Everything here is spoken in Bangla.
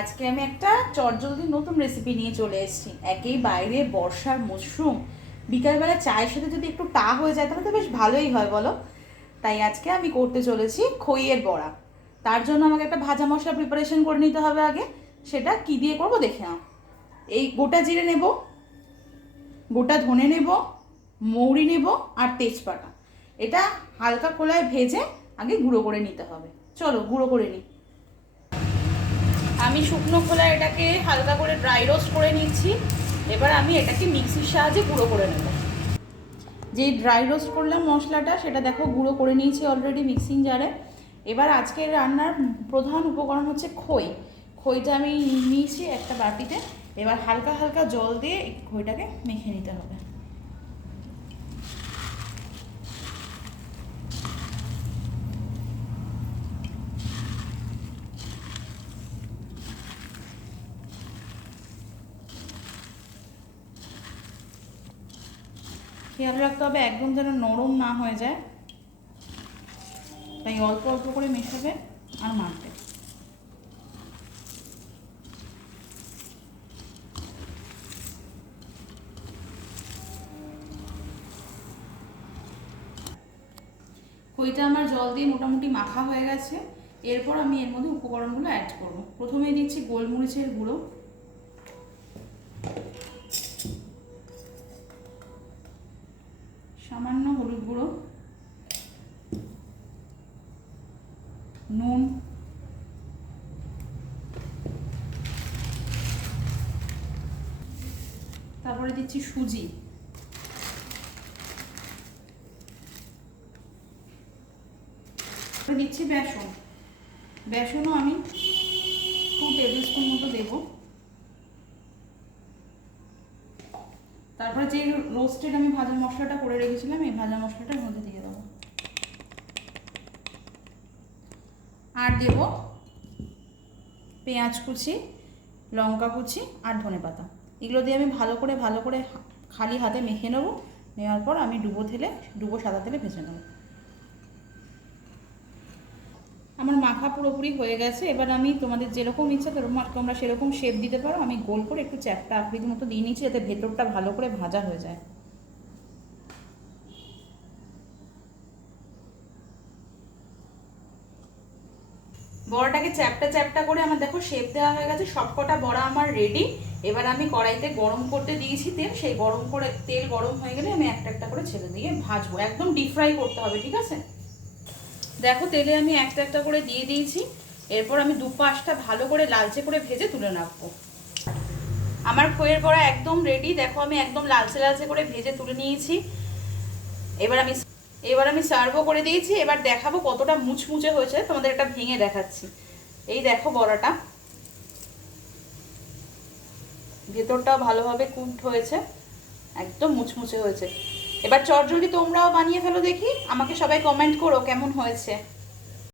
আজকে আমি একটা চটজলদি নতুন রেসিপি নিয়ে চলে এসেছি। একেই বাইরে বর্ষার মরশুম, বিকালবেলা চায়ের সাথে যদি একটু টা হয়ে যায় তাহলে তো বেশ ভালোই হয় বলো। তাই আজকে আমি করতে চলেছি খইয়ের বড়া। তার জন্য আমাকে একটা ভাজা মশলা প্রিপারেশন করে নিতে হবে আগে। সেটা কি দিয়ে করব দেখে নাও। এই গোটা জিরে নেব, গোটা ধনে নেব, মৌরি নেব আর তেজপাতা। এটা হালকা খোলায় ভেজে আগে গুঁড়ো করে নিতে হবে। চলো গুঁড়ো করে নিই। আমি শুকনো খোলায় এটাকে হালকা করে ড্রাই রোস্ট করে নিচ্ছি। এবার আমি এটাকে মিক্সির সাহায্যে গুঁড়ো করে নেব। যেই ড্রাই রোস্ট করলাম মশলাটা, সেটা দেখো গুঁড়ো করে নিয়েছি অলরেডি মিক্সিং জারে। এবার আজকের রান্নার প্রধান উপকরণ হচ্ছে খই। খইটা আমি নিয়েছি একটা বাটিতে। এবার হালকা হালকা জল দিয়ে এই খইটাকে মেখে নিতে হবে। খেয়াল রাখতে হবে একদম যেন নরম না হয়ে যায়, তাই অল্প অল্প করে মেশাবে আর মাখবে। খইটা আমার জল দিয়ে মোটামুটি মাখা হয়ে গেছে। এরপর আমি এর মধ্যে উপকরণগুলো অ্যাড করব। প্রথমে দিচ্ছি গোলমরিচের গুঁড়ো, সামান্য হলুদ গুঁড়ো, নুন, তারপরে দিচ্ছি সুজি, দিচ্ছি বেসন। বেসনও আমি 2 টেবিল স্পুন মতো দেবো। তারপরে যে রোস্টেড আমি ভাজা মশলাটা করে রেখেছিলাম, এই ভাজা মশলাটার মধ্যে দিয়ে দেবো। আর দেব পেঁয়াজ কুচি, লঙ্কা কুচি আর ধনেপাতা। এগুলো দিয়ে আমি ভালো করে খালি হাতে মেখে নেবো। নেওয়ার পর আমি ডুবো সাদা তেলে ভেজে নেবো। আমার মাখা পুরোপুরি হয়ে গেছে। এবার আমি তোমাদের যেরকম ইচ্ছা তোমরা সেরকম শেপ দিতে পারো। আমি গোল করে একটু চ্যাপ্টা আকৃতির মতো দিয়ে নিচ্ছি, যাতে ভেতরটা ভালো করে ভাজা হয়ে যায়। বড়াটাকে চ্যাপ্টা চ্যাপ্টা করে আমার দেখো শেপ দেওয়া হয়ে গেছে। সবকটা বড়া আমার রেডি। এবার আমি কড়াইতে গরম করতে দিয়েছি তেল। সেই তেল গরম হয়ে গেলে আমি একটা একটা করে ছেড়ে দিয়ে ভাজবো। একদম ডিপ ফ্রাই করতে হবে, ঠিক আছে? দেখো তেলে আমি একটা একটা করে দিয়ে দিয়েছি। এরপর আমি দুপাশটা ভালো করে লালচে করে ভেজে তুলে রাখবো। আমার খইয়ের বড়া একদম রেডি। দেখো আমি একদম লালচে লালচে করে ভেজে তুলে নিয়েছি। এবার আমি সার্ভও করে দিয়েছি। এবার দেখাবো কতটা মুচমুচে হয়েছে, তোমাদের একটা ভেঙে দেখাচ্ছি। এই দেখো বড়াটা, ভেতরটাও ভালোভাবে কুকড হয়েছে, একদম মুচমুচে হয়েছে। এবার চটজলদি তোমরাও বানিয়ে ফেলো দেখি, আমাকে সবাই কমেন্ট করো কেমন হয়েছে।